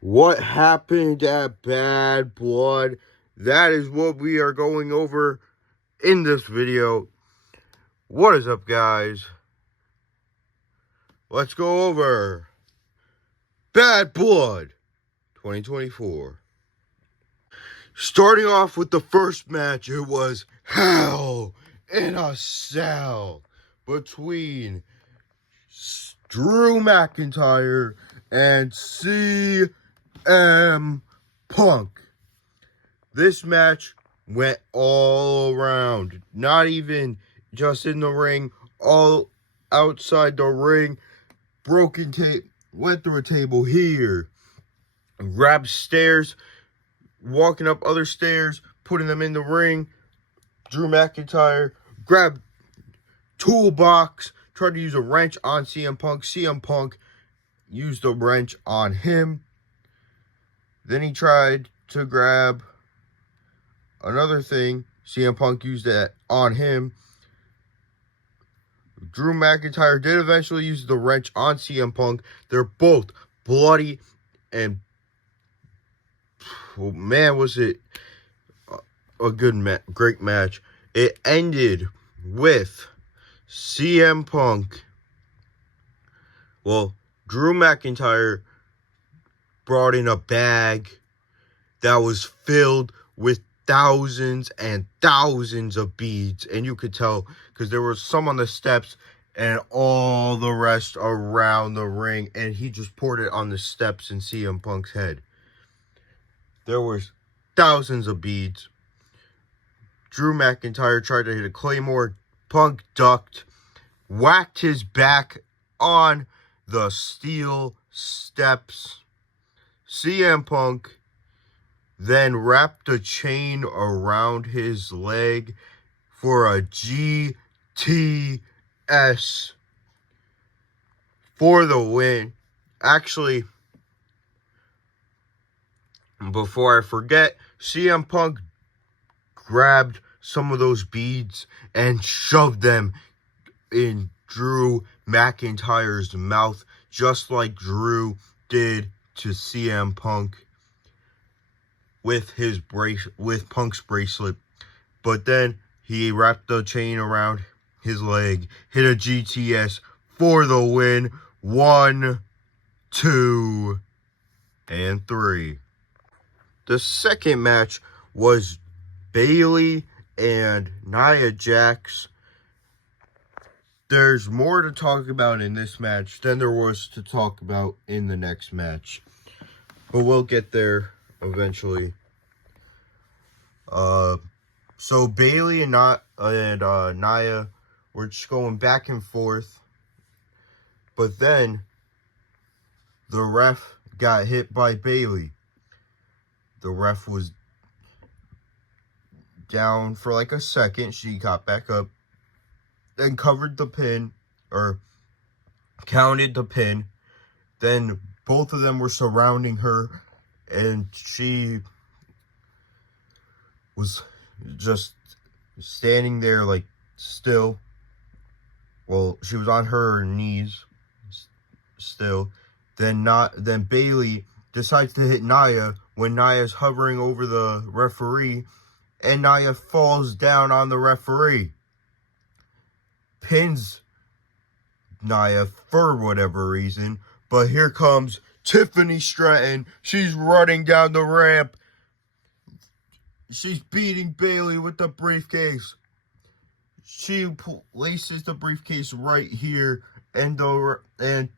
What happened at Bad Blood? That is what we are going over in this video. What is up, guys? Let's go over Bad Blood 2024. Starting off with the first match, it was Hell in a Cell between Drew McIntyre and CM Punk. This match went all around, not even just in the ring, all outside the ring. Broken tape, went through a table here, grabbed stairs, walking up other stairs, putting them in the ring. Drew McIntyre grabbed toolbox, tried to use a wrench on CM Punk. CM Punk used a wrench on him. Then he tried to grab another thing. CM Punk used that on him. Drew McIntyre did eventually use the wrench on CM Punk. They're both bloody, and man, was it a great match. It ended with CM Punk. Well, Drew McIntyre brought in a bag that was filled with thousands and thousands of beads, and you could tell because there were some on the steps and all the rest around the ring, and he just poured it on the steps in CM Punk's head. There was thousands of beads. Drew McIntyre tried to hit a Claymore. Punk ducked, whacked his back on the steel steps. CM Punk then wrapped a chain around his leg for a GTS for the win. Actually, before I forget, CM Punk grabbed some of those beads and shoved them in Drew McIntyre's mouth, just like Drew did to CM Punk with Punk's bracelet. But then he wrapped the chain around his leg, hit a GTS for the win. 1, 2, and 3. The second match was Bayley and Nia Jax. There's more to talk about in this match than there was to talk about in the next match, but we'll get there eventually. So Bayley and Nia were just going back and forth, but then the ref got hit by Bayley. The ref was down for like a second. She got back up, then covered the pin, or counted the pin. Then both of them were surrounding her, and she was just standing there like still. Well, she was on her knees still. Then Bayley decides to hit Nia when Nia's hovering over the referee, and Nia falls down on the referee. Pins Nia for whatever reason, but here comes Tiffany Stratton. She's running down the ramp. She's beating Bayley with the briefcase. She places the briefcase right here and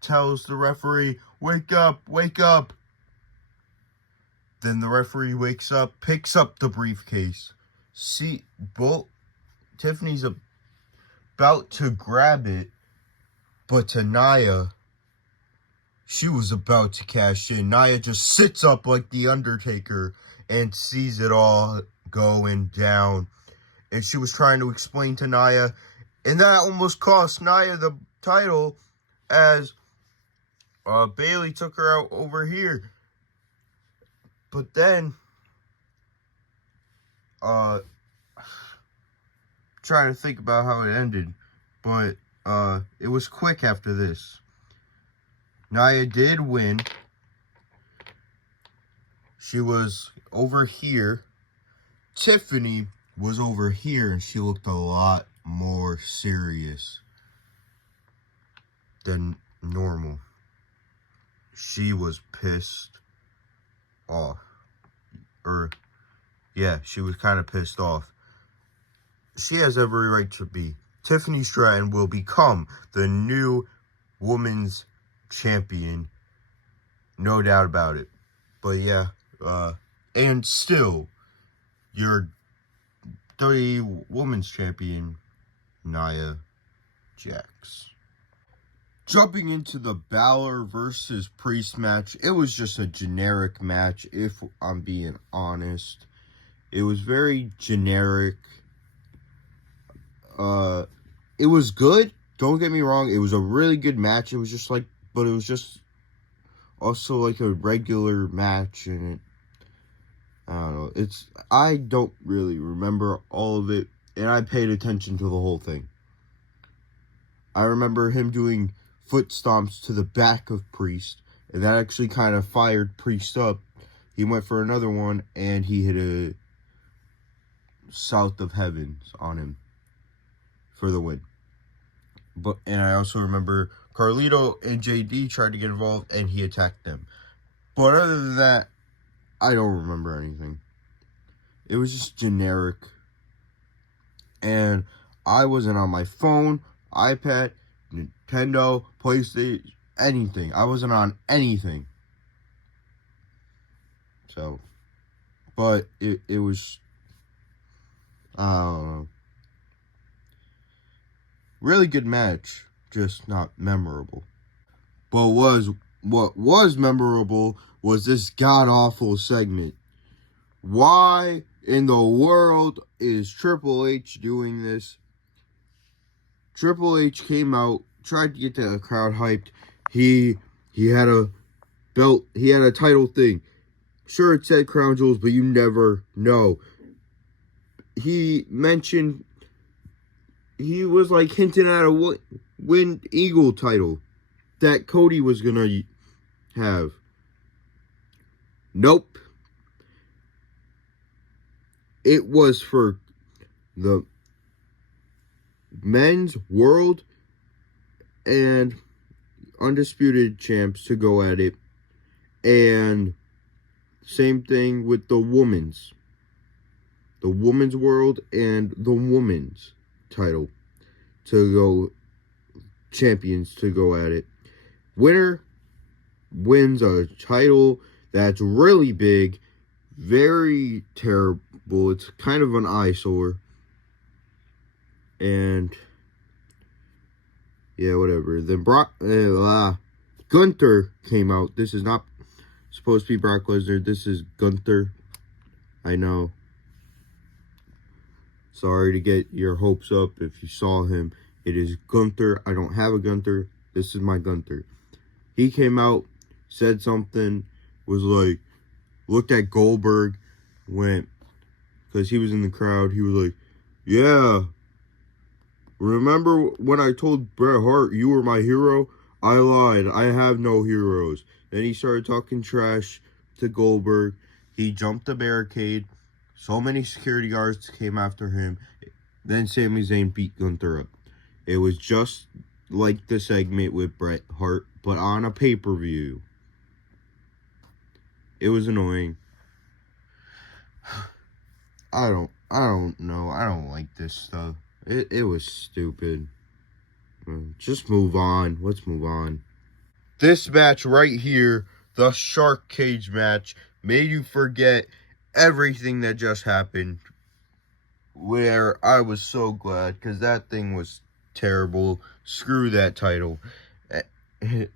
tells the referee, "Wake up, wake up." Then the referee wakes up, picks up the briefcase. Tiffany's about to grab it, but to Nia, she was about to cash in. Nia just sits up like the Undertaker and sees it all going down. And she was trying to explain to Nia, and that almost cost Nia the title as Bayley took her out over here. But then, trying to think about how it ended, but it was quick after this. Nia did win. she was over here. Tiffany was over here, and she looked a lot more serious than normal. She was pissed off. Yeah, she was kind of pissed off. She has every right to be. Tiffany Stratton will become the new women's champion. No doubt about it. But yeah, and still, you're the women's champion, Nia Jax. Jumping into the Balor versus Priest match, it was just a generic match, if I'm being honest. It was very generic. It was good. Don't get me wrong. It was a really good match. It was just like, but it was just also like a regular match, and I don't know. I don't really remember all of it, and I paid attention to the whole thing. I remember him doing foot stomps to the back of Priest, and that actually kind of fired Priest up. He went for another one, and he hit a South of Heavens on him for the win. And I also remember Carlito and JD tried to get involved, and he attacked them. But other than that, I don't remember anything. It was just generic. And I wasn't on my phone, iPad, Nintendo, PlayStation, anything. I wasn't on anything. So, but it was, really good match, just not memorable. But what was memorable was this god-awful segment. Why in the world is Triple H doing this? Triple H came out, tried to get the crowd hyped. He had a belt, he had a title thing. Sure, it said Crown Jewels, but you never know. He mentioned, he was like hinting at a Wind Eagle title that Cody was gonna have. Nope. It was for the men's world and undisputed champs to go at it. And same thing with the women's. The women's world and the women's title to go, champions to go at it. Winner wins a title that's really big, very terrible. It's kind of an eyesore. And yeah, whatever. Then Gunther came out. This is not supposed to be Brock Lesnar. This is Gunther. I know. Sorry to get your hopes up if you saw him. It is Gunther. I don't have a Gunther. This is my Gunther. He came out, said something, was like, looked at Goldberg, went, because he was in the crowd, he was like, yeah, remember when I told Bret Hart you were my hero? I lied. I have no heroes. Then he started talking trash to Goldberg. He jumped the barricade. So many security guards came after him. Then Sami Zayn beat Gunther up. It was just like the segment with Bret Hart, but on a pay-per-view. It was annoying. I don't know. I don't like this stuff. It was stupid. Just move on. Let's move on. This match right here, the Shark Cage match, made you forget everything that just happened. Where I was so glad, because that thing was terrible. Screw that title. It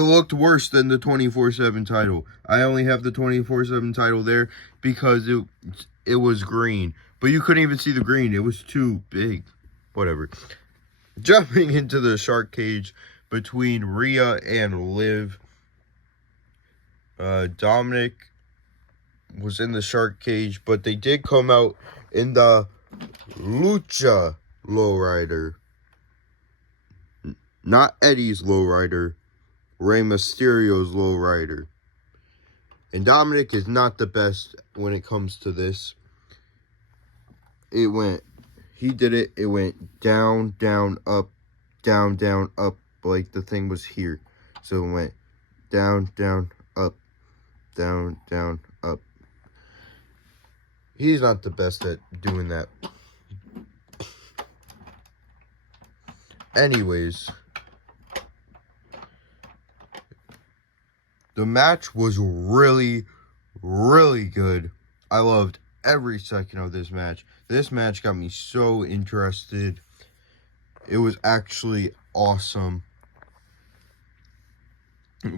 looked worse than the 24/7 title. I only have the 24/7 title there because it was green. But you couldn't even see the green. It was too big. Whatever. Jumping into the Shark Cage between Rhea and Liv. Dominic was in the Shark Cage, but they did come out in the Lucha Lowrider. Not Eddie's Lowrider. Rey Mysterio's Lowrider. And Dominic is not the best when it comes to this. He did it. It went down, down, up, down, down, up. Like the thing was here. So it went down, down, up, down, down, up. He's not the best at doing that. Anyways, the match was really, really good. I loved every second of this match. This match got me so interested. It was actually awesome.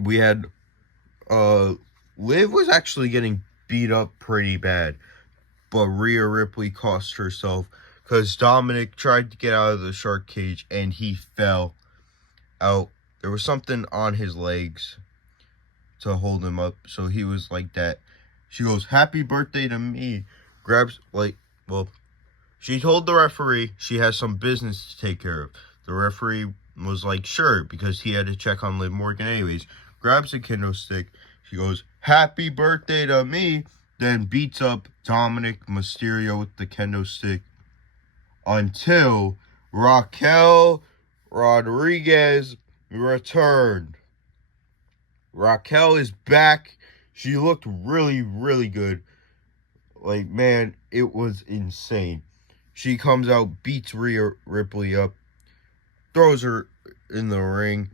We had Liv was actually getting beat up pretty bad, but Rhea Ripley cost herself because Dominic tried to get out of the shark cage and he fell out. There was something on his legs to hold him up, so he was like that. She goes, "Happy birthday to me." She told the referee she has some business to take care of. The referee was like, sure, because he had to check on Liv Morgan anyways. Grabs a kendo stick. She goes, "Happy birthday to me." Then beats up Dominic Mysterio with the kendo stick until Raquel Rodriguez returned. Raquel is back. She looked really, really good. Like, man, it was insane. She comes out, beats Rhea Ripley up, throws her in the ring.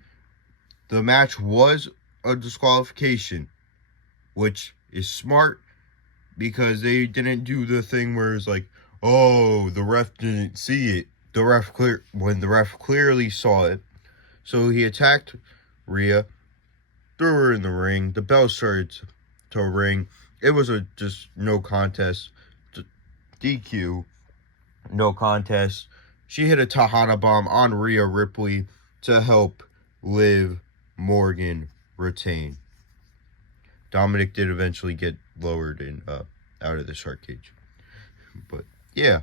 The match was a disqualification, which is smart because they didn't do the thing where it's like, oh, the ref didn't see it. When the ref clearly saw it. So he attacked Rhea, threw her in the ring. The bell started to ring. It was just no contest. DQ. No contest. She hit a Tejana bomb on Rhea Ripley to help Liv Morgan retain. Dominic did eventually get lowered and out of the shark cage. But yeah,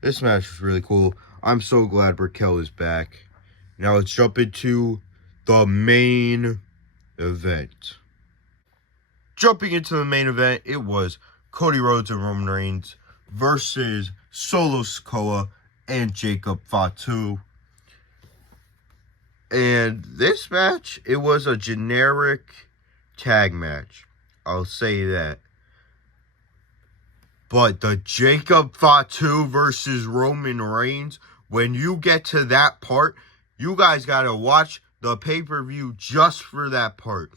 this match was really cool. I'm so glad Raquel is back. Now let's jump into the main event. Jumping into the main event, it was Cody Rhodes and Roman Reigns versus Solo Sikoa and Jacob Fatu. And this match, it was a generic tag match. I'll say that. But the Jacob Fatu versus Roman Reigns, when you get to that part, you guys gotta watch the pay-per-view just for that part.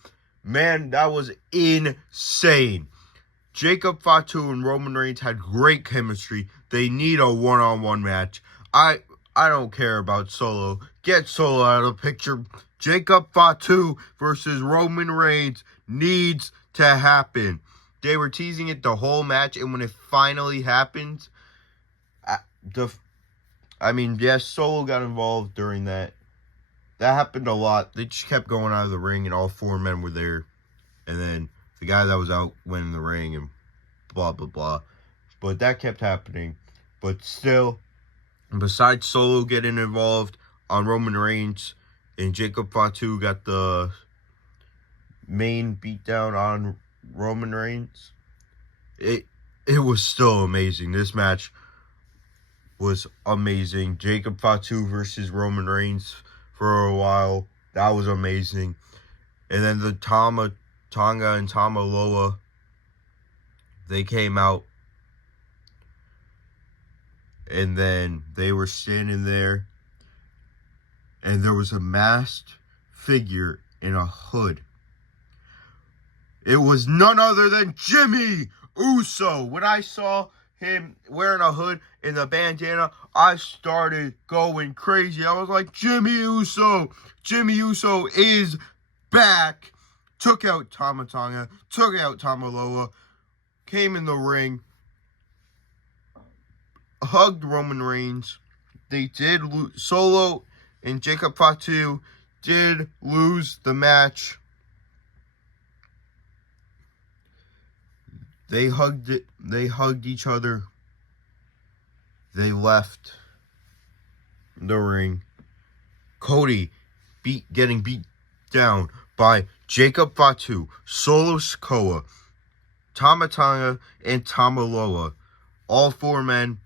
Man, that was insane. Jacob Fatu and Roman Reigns had great chemistry. They need a one-on-one match. I don't care about Solo. Get Solo out of the picture. Jacob Fatu versus Roman Reigns needs to happen. They were teasing it the whole match, and when it finally happens, yes, Solo got involved during that. That happened a lot. They just kept going out of the ring, and all four men were there. And then the guy that was out went in the ring, and blah, blah, blah. But that kept happening. But still, besides Solo getting involved on Roman Reigns, and Jacob Fatu got the main beatdown on Roman Reigns, it was still amazing. This match was amazing. Jacob Fatu versus Roman Reigns for a while. That was amazing. And then the Tonga and Tama Loa, they came out. And then they were standing there. And there was a masked figure in a hood. It was none other than Jimmy Uso. When I saw him wearing a hood and the bandana, I started going crazy. I was like, Jimmy Uso is back. Took out Tama Tonga, took out Tama Loa, came in the ring, hugged Roman Reigns. They did lose. Solo and Jacob Fatu did lose the match. They hugged each other. They left the ring. Cody getting beat down by Jacob Fatu, Solo Sikoa, Tama Tonga, and Tamaloa. All four men,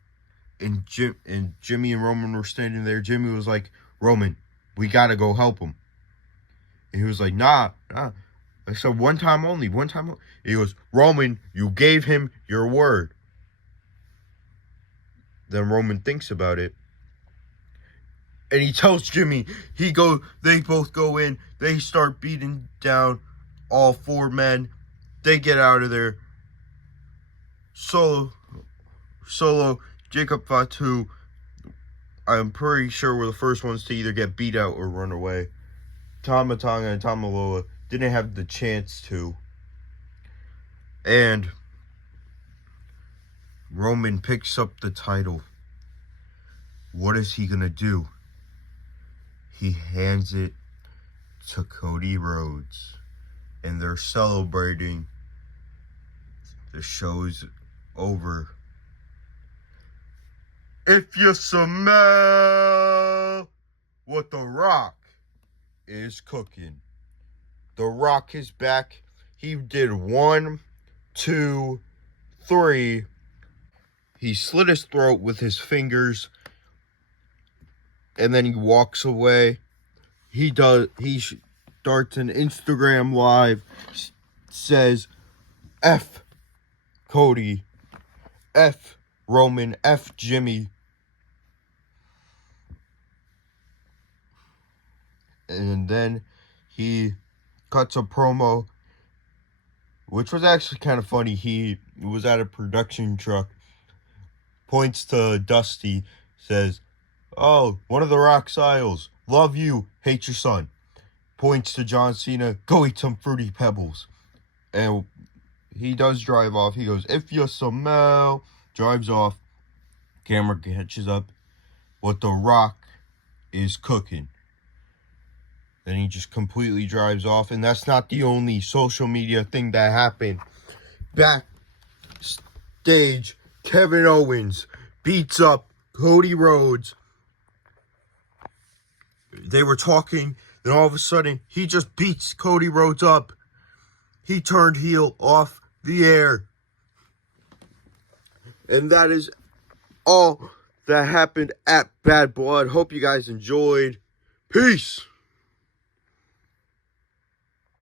and Jimmy and Roman were standing there. Jimmy was like, Roman, we gotta go help him. And he was like, nah. I said, one time only. He goes, Roman, you gave him your word. Then Roman thinks about it. And he tells Jimmy, they both go in, they start beating down all four men. They get out of there. Solo, Jacob Fatu, I'm pretty sure were the first ones to either get beat out or run away. Tama Tonga and Tamaloa didn't have the chance to. And Roman picks up the title. What is he going to do? He hands it to Cody Rhodes. And they're celebrating. The show's over. If you smell what The Rock is cooking. The Rock is back. He did 1, 2, 3. He slit his throat with his fingers. And then he walks away. He starts an Instagram live. Says, F Cody. F Roman. F Jimmy. And then he cuts a promo, which was actually kind of funny. He was at a production truck, points to Dusty, says, oh, one of the Rock's idols. Love you, hate your son. Points to John Cena, go eat some Fruity Pebbles. And he does drive off. He goes, if you smell, drives off. Camera catches up. What The Rock is cooking. Then he just completely drives off. And that's not the only social media thing that happened. Backstage, Kevin Owens beats up Cody Rhodes. They were talking, then all of a sudden, he just beats Cody Rhodes up. He turned heel off the air. And that is all that happened at Bad Blood. Hope you guys enjoyed. Peace.